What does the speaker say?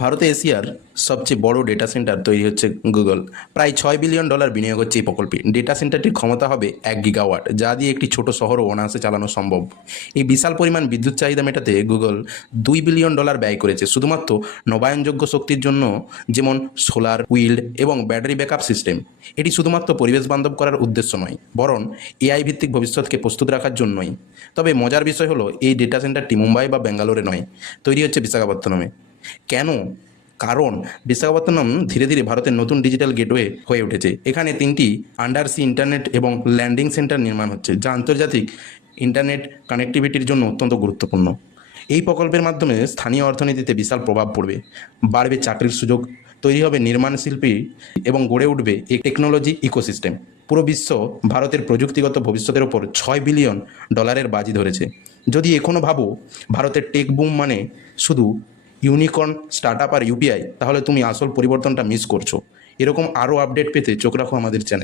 ভারতে এশিয়ার সবচেয়ে বড় ডেটা সেন্টার তৈরি হচ্ছে গুগল। প্রায় $6 বিলিয়ন বিনিয়োগ হচ্ছে এই প্রকল্পে। ডেটা সেন্টারটির ক্ষমতা হবে 1 গিগাওয়াট, যা দিয়ে একটি ছোট শহরও অনায়াসে চালানো সম্ভব। এই বিশাল পরিমাণ বিদ্যুৎ চাহিদা মেটাতে গুগল $2 বিলিয়ন ব্যয় করেছে শুধুমাত্র নবায়নযোগ্য শক্তির জন্য, যেমন সোলার, উইন্ড এবং ব্যাটারি ব্যাকআপ সিস্টেম। এটি শুধুমাত্র পরিবেশ বান্ধব করার উদ্দেশ্য নয়, বরং এআই ভিত্তিক ভবিষ্যৎকে প্রস্তুত রাখার জন্যই। তবে মজার বিষয় হলো, এই ডেটা সেন্টারটি মুম্বাই বা ব্যাঙ্গালোরে নয়, তৈরি হচ্ছে বিশাখাপত্তনমে। কেন? কারণ বিশাখাপত্তনম ধীরে ধীরে ভারতের নতুন ডিজিটাল গেটওয়ে হয়ে উঠেছে। এখানে 3টি আন্ডারসি ইন্টারনেট এবং ল্যান্ডিং সেন্টার নির্মাণ হচ্ছে, যা আন্তর্জাতিক ইন্টারনেট কানেক্টিভিটির জন্য অত্যন্ত গুরুত্বপূর্ণ। এই প্রকল্পের মাধ্যমে স্থানীয় অর্থনীতিতে বিশাল প্রভাব পড়বে, বাড়বে চাকরির সুযোগ, তৈরি হবে নির্মাণ শিল্পী এবং গড়ে উঠবে এই টেকনোলজি ইকোসিস্টেম। পুরো বিশ্ব ভারতের প্রযুক্তিগত ভবিষ্যতের ওপর $6 বিলিয়ন বাজি ধরেছে। যদি এখনও ভাবো ভারতের টেক বুম মানে শুধু ইউনিকর্ন, স্টার্টআপ আর ইউপিআই, তাহলে তুমি আসল পরিবর্তনটা মিস করছো। এরকম আরও আপডেট পেতে চোখ রাখো আমাদের চ্যানেল।